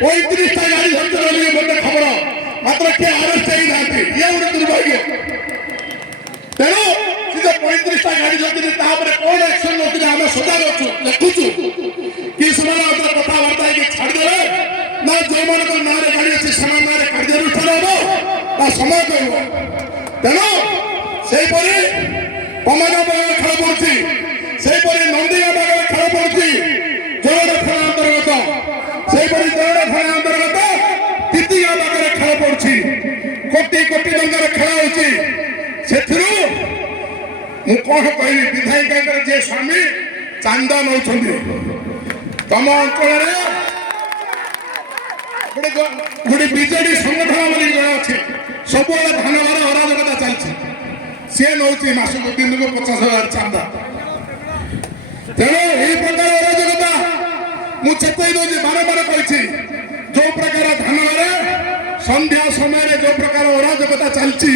पैंतीसटा गाड़ी धरते गोटे खबर मात्र किए आरेस्ट होना ये गोटे दुर्भाग्य तेणु सी 35टा गाड़ी धरते कौन एक्शन नौकरी आम सजा लिखुचु कि कथबार्ता छाड़दे ना जो मान ना गाड़ी अच्छी से ना कार्यानुष्ठान हम ना समय कह तेणु से पमाना बाग खेल पड़ी से नंदीगा बाग खेल पड़ी जोड़ा थाना अंतर्गत से जोड़ा थाना अंतर्गत तितिगा बाग खेल पड़ी कोटी कोटी टंकार खेल हो कौन कह विधायिका जे स्वामी चांदा नौ तम अंचल गोटे बीजेडी संगठन बोली जन अच्छे सब धान भार अराजकता चलती सी नौ मासक दिन को 50,000 चांदा तेणु यही प्रकार अराजकता मुझे दौर बारंबार कही जो प्रकार धान संध्या समय जो प्रकार अराजकता चलती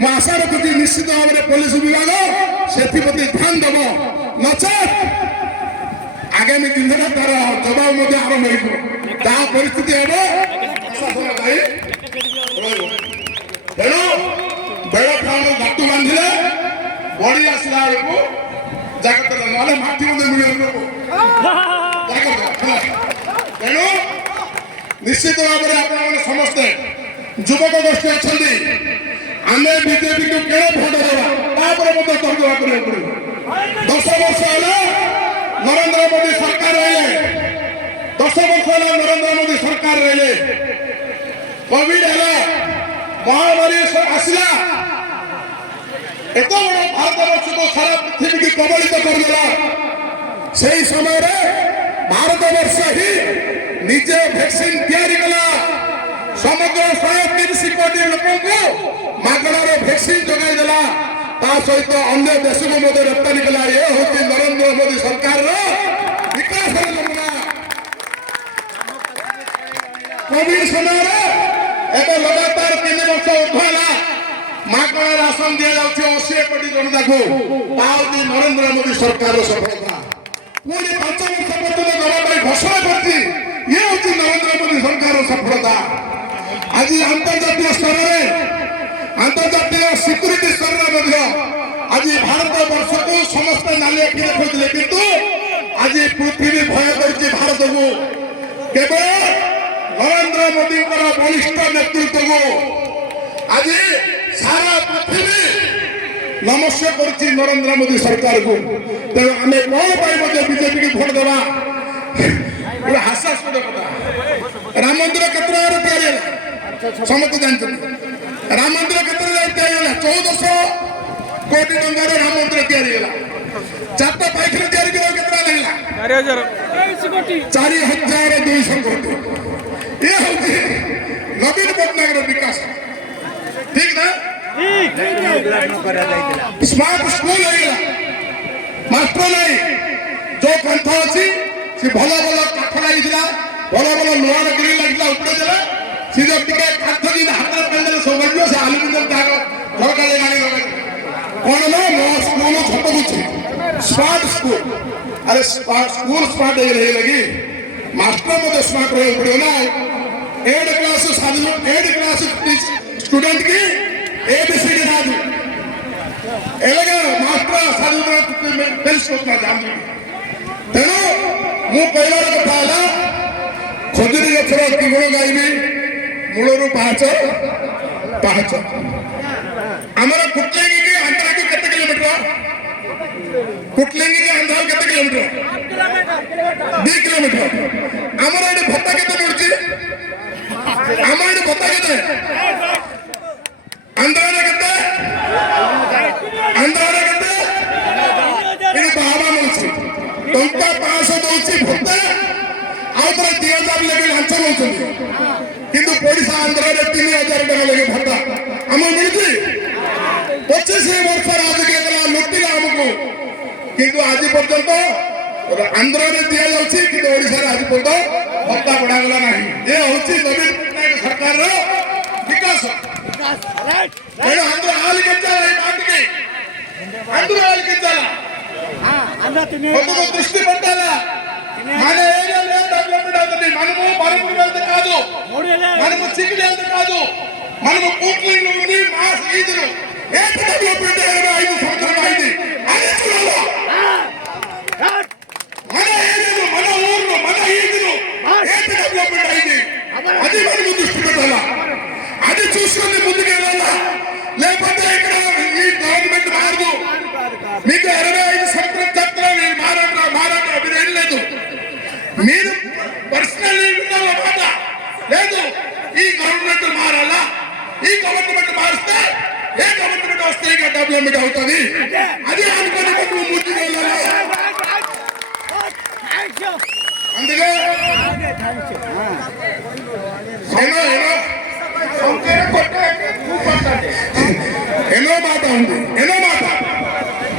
मैं आशा रखुची निश्चित भाव में पुलिस विभाग से ध्यान दब नचेत आगामी दिन में तार जवाब आरंभ हो परिस्थिति तेणु बेड़ खान गातु बांधे बड़ी आसला बेलू जगत ना माटी मिले तेणु निश्चित भाव में आप समस्ते युवक गोष्ठी अच्छा आम बीजेपी को केड़े भोट देवा तर्जमा करने पड़ो 10 वर्ष है नरेंद्र मोदी सरकार रहे 10 वर्ष है नरेंद्र मोदी सरकार रहे कोविड है महामारी आसला एत बड़ा भारत वर्ष को सारा पृथ्वी की कबलित करदेला से समय भारत वर्ष ही निजे वैक्सीन तैयारी कला समग्र 130 कोटी लोक मागणार वैक्सीन जगह देला सहित अन्य देश को रप्तानी कला ये हूँ नरेंद्र मोदी सरकार विकास नमूना कोविड समय लगातार 3 वर्ष उठाला मागणार राशन दि जाऊँ 80 कोटी जनता को नरेंद्र मोदी सरकार सफलता पुणी 5 वर्ष पर्यटन देवाई घोषणा करती ये हूँ नरेंद्र मोदी सरकार सफलता आज अंतर्जातीय स्तर में अंतर्जातीय सिक्यूरीटी स्तर में आज भारत वर्ष को समस्त नाली आखि देखते किंतु आज पृथ्वी भय कर भारत को केवल नरेंद्र मोदी बलिष्ठ नेतृत्व को आज सारा पृथ्वी नमस्कार कर नरेंद्र मोदी सरकार को तेणु आम कौन बीजेपी की भोट देवा गोटे हास्यास्पद कथा राम मंदिर केत समस्त जानते राम मंदिर केत 1400 कोटी टंकार राम मंदिर या 4टा पाइखना तैयारी लगा 4,200 कोटी ये हूँ नवीन पट्टनायक विकास ठीक ना स्मार्ट स्कूल मास्टर नहीं जो कंठ अच्छी भल भल काठ लगी भल भल लुहा ग्रिल लगे उपड़े देला सी जो काठ हाथ पेंडे सब से आलुमिनियम झरका गाड़ी कौन ना मो स्कूल छटकुची स्मार्ट स्कूल अरे स्कूल स्मार्ट लगी मास्टर मत स्मार्ट रहा पड़ो ना 8 क्लास स्टूडेंट की ABCD राजू मास्टर तेणु मु कहलार कथा खजुरी गचर कि गुण गायबी मूलर पाँच आमर कुटलिंगी की आंध्रा को केते किलोमीटर कुटलिंगी की आंध्रा केते किलोमीटर 2 किलोमीटर आमर एडी भत्ता केते मिलची आमर एडी भत्ता केते आंध्रा रे केते ये बाबा मिलची टंका 500 दउची भत्ता आउ तर 2000 लगे लांच नउछन किंतु पड़िसा आंध्रा रे 3000 टका लगे भत्ता हम मिलची 25 वर्ष राजकीय कला लुटिला हमको किंतु आज पर्यंत आंध्रा रे दिया जाउची कि ओडिसा रे आज पर्यंत भत्ता बढ़ा गला नहीं ये होची नवीन पट्टनायक सरकार रो विकास राइट आंध्रा हाल के चला बात के आंध्रा हाल के चला हां आंध्रा तुम्हें दृष्टि पड़ता माने మనము కూట్లీలో ఉండి మాస్ ఈదులు ఏటి డెవలప్మెంట్ 25 సంవత్సరాలు అయింది అది చూడాలా మన ఏరియాలో మన ఊర్లో మన ఈదులు ఏటి డెవలప్మెంట్ అయింది అది మనము దృష్టి పెట్టాలా అది చూసుకొని ముందుకు వెళ్ళాలా లేకపోతే ఇక్కడ ఈ గవర్నమెంట్ మారదు మీకు 25 సంవత్సరాలు చెప్తున్నా మీరు మారాట మీరు ఏం లేదు మీరు పర్సనల్ మాట లేదు ఈ గవర్నమెంట్ మారాలా ఈ గవర్నమెంట్ మారిస్తే ఏ గవర్నమెంట్ వస్తే ఇక డెవలప్మెంట్ అవుతుంది అది అనుకుని నువ్వు ముందుకు వెళ్ళాలి అందుకే ఎన్నో మాట ఉంది ఎన్నో మాట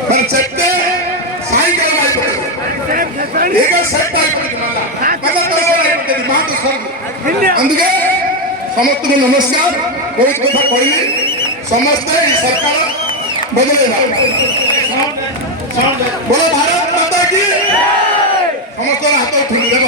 మరి చెప్తే సాయంకాలం అయిపోతుంది ఇక సెట్ అయిపోతుంది అయిపోతుంది మాట అందుకే समस्त नमस्कार बहुत कथा कही समस्त सरकार बदलेगा बोलो भारत माता की समस्त हाथ उठे देव